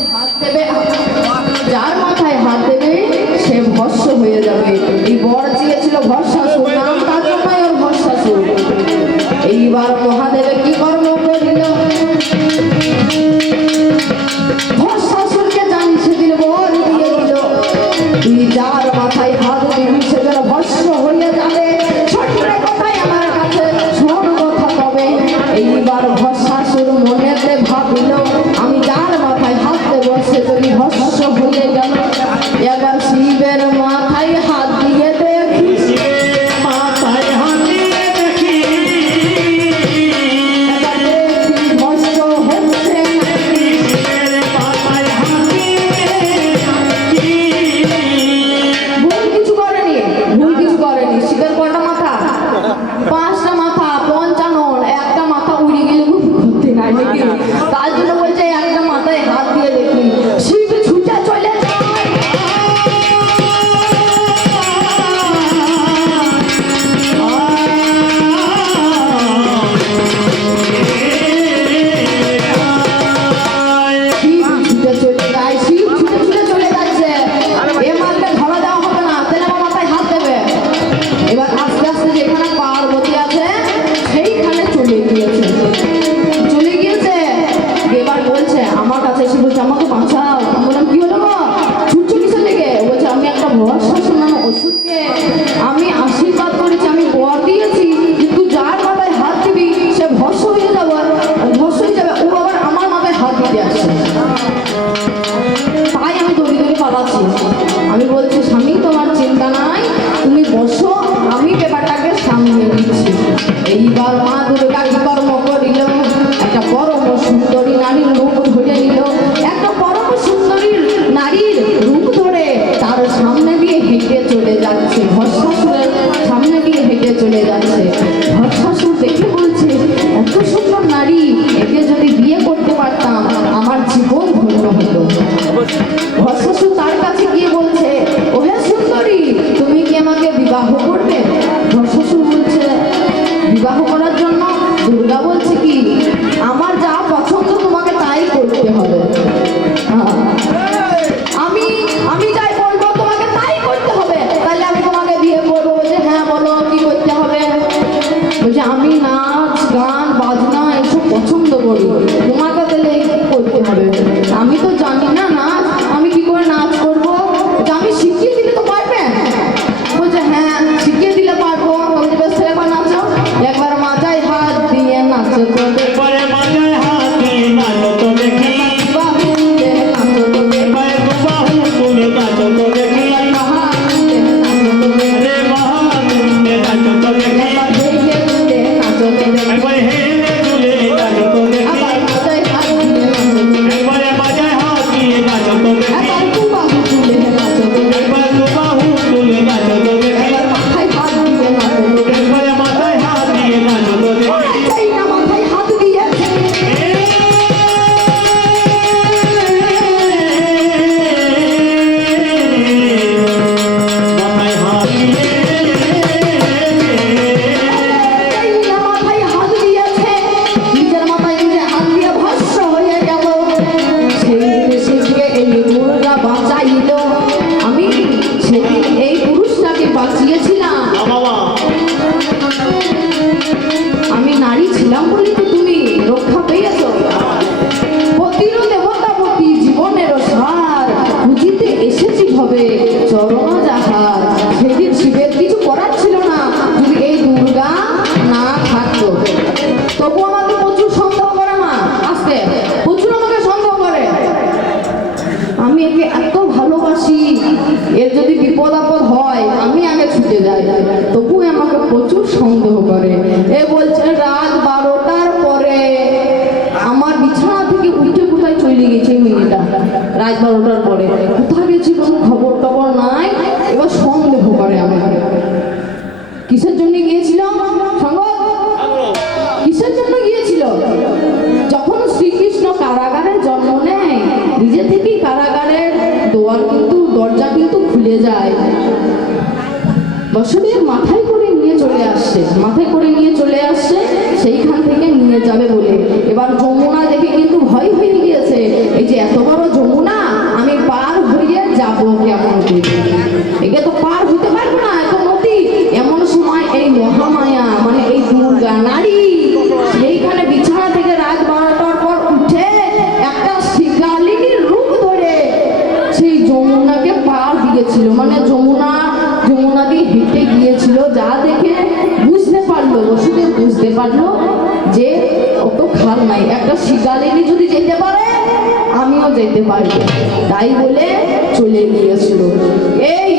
মাথায় হাত দেবে, যার মাথায় হাত দেবে সে ভস্ম হয়ে যাবে। এই বর চেয়েছিল ভস্মাসুর, নাম তার জন্যই ওর ভস্মাসুর। এইবার মহাদেবে কি কর্ম করিল, ভস্মাসুরকে জানি সেদিন বর দিয়ে দিল, তুই যার মাথায় হাত দিবি সে যেন ভস্ম হয়ে যাবে। ছোট্ট কথাই আমার কাছে শোন কথা কবে। এইবার ভস্মাসুর মনেতে ভাবিল, আমি যার মাথায় হাত দেব সে যদি ভস্ম হয়ে গেল। এবার শিবের মাথায় হাত দিয়ে দেখি, মাথায় হাত দিয়ে দেখি, এবার দেখি ভস্ম হচ্ছে নাকি। শিবের মাথায় হাত দিয়ে দেখি। ভুল কিছু করেনি, ভুল কিছু করেনি। শিবের কয়টা মাথা? 5টা মাথা, পঞ্চানন, একটা মাথা উড়ে গেলে করতে নাই নাকি। তার জন্য বলছে একটা মাথায় হাত দিয়ে দেখি। শিব ছুটে চলে যায়, শিব ছুটে চলে যায়, শিব ছুটে ছুটে চলে যাচ্ছে। এ মালকে ধরা দেওয়া হবে না, তাহলে আমার মাথায় হাত দেবে। এবার আস্তে আস্তে যেখানে পার্বতী আছে সেইখানে চলে গিয়েছে, চলে গিয়েছে। এবার বলছে আমার কাছে এসে বলছে আমাকে বাঁচাও। আমি বললাম কি হলো গো, ছুটছো কিসের লেগে? বলছে আমি একটা ভস্মাসুর নামে ওষুধকে আমি আশীর্বাদ করেছি, আমি বর দিয়েছি যে তুই যার মাথায় হাত দিবি সে ভস্ম হয়ে যাবে, ভস্ম হয়ে যাবে। ও আবার আমার মাথায় হাত দিতে আসছে, তাই আমি দৌড়ে দৌড়ে পালাচ্ছি। আমি বলছি স্বামী তোমার চিন্তা নাই, তুমি বসো, আমি ব্যাপারটাকে সামনে নিচ্ছি। এইবার মা দুর্গা কি কর্ম করিল, একটা পরম সুন্দরী নারীর রূপ ধরে নিল। একটা পরম সুন্দরী নারীর রূপ ধরে তার সামনে দিয়ে হেঁটে চলে যাচ্ছে, ভস্মাসুরের সামনে দিয়ে হেঁটে চলে যাচ্ছে। ভস্মাসুর দেখে বলছে এত সুন্দর নারী, একে যদি বিয়ে করতে পারতাম আমার জীবন ধন্য হতো। ভস্মাসুর তার কাছে গিয়ে বলছে ওহে সুন্দরী, তুমি কি আমাকে বিবাহ করবে? ভস্মাসুর বলছে বিবাহ করার জন্য দুর্গা বলছে কি আমার যা পছন্দ তোমাকে তাই করতে হবে। আমি আমি যাই বলবো তোমাকে তাই করতে হবে, তাহলে আমি তোমাকে বিয়ে করবো। বলছে হ্যাঁ বলো কি করতে হবে? বলছে আমি নাচ গান বাজনা এসব পছন্দ করি, তোমাকে তাহলে করতে হবে। আমি তো জানি না নাচ, আমি কি করে নাচ করবো? বলছে, আমি শিখিয়ে দিলে তো পারবে? বলছে হ্যাঁ শিখিয়ে দিলে পারবো। বলছে বেশ একবার নাচো, একবার মাথায় হাত দিয়ে নাচো তো দেখি, এবারে মাথায় হাত দিয়ে নাচো তো দেখি, বাহু দিয়ে নাচো তো দেখি, এবারে বাহু তুলে নাচো তো দেখি, হাত দিয়ে নাচো তো দেখি, আরে বাহু তুলে নাচো তো দেখি, একবার ভেঙে তুলে নাচো তো দেখি, একবারে হেলে তুলে নাচো তো দেখি, আবার মাথায় হাত দিয়ে নাচো তো দেখি, একবারে মাথায় হাত দিয়ে নাচো তো দেখি, একবার বাহু তুলে নাচো তো দেখি, একবার বাহু তুলে নাচো তো দেখি, একবার মাথায় হাত দিয়ে নাচো তো দেখি। একবারে মাথায় হাত দিয়ে নাচো তো দেখি। এই না মাথায় হাত দিয়েছে, মাথায় হাত দিয়ে এই না মাথায় হাত দিয়েছে, নিজের মাথায় নিজে হাত দিয়ে ভস্ম হয়ে গেল। সেই দেশে থেকে এই দুর্গা বাঁচাইল। আমি সেদিন এই পুরুষটাকে বাঁচিয়েছিলাম, বাবা আমি নারী ছিলাম বলে তো তুমি রক্ষা পেয়েছ। পতির দেবতাপতি জীবনের সার, বুঝিতে এসেছি ভবে চরণ যাহার। সেদিন শিবের কিছু করার ছিল না যদি এই দুর্গা না থাকতো। তবু আমাকে প্রচুর সন্দেহ করে মা, আসতে প্রচুর আমাকে সন্দেহ করে। আমি একে এত ভালোবাসি, এর যদি বিপদ আপদ হয় আমি আগে ছুটে যাই, তবু আমাকে প্রচুর সন্দেহ করে। এ বলছে রাত 12টার পরে আমার বিছানা থেকে উঠে কোথায় চলে গেছে এই মেয়েটা। রাত 12টার পরে কোথায় গেছি কোনো খবর টবর নাই। এবার সন্দেহ করে আমাকে। কিসের জন্য গিয়েছিল সঙ্গ, কিসের জন্য গিয়েছিল? যখন শ্রীকৃষ্ণ কারাগারে জন্ম নেয় নিজে থেকেই কারাগারের দরজা কিন্তু খুলে যায়। বসুদেব মাথায় করে নিয়ে চলে আসছে, মাথায় করে নিয়ে চলে আসছে সেইখান থেকে নিয়ে যাবে বলে। এবার যমুনা দেখে কিন্তু ভয় হয়ে গিয়েছে, এই যে এত বড় যমুনা একে তো পার হতে পারবে না, এত নদী। এমন সময় এই মহামায়া মানে এই দুর্গা নারী সেইখানে বিছানা থেকে রাত 12টার পর উঠে একটা শিকালিনীর রূপ ধরে সেই যমুনাকে পার দিয়েছিল। মানে যমুনা দিয়ে হেঁটে গিয়েছিল। যা দেখে বুঝতে পারলো, বসুদেব বুঝতে পারলো যে অত খাল নাই, একটা শিকালিনী যদি যেতে পারে আমিও যেতে পারবো, তাই বলে চলে গিয়েছিল। এই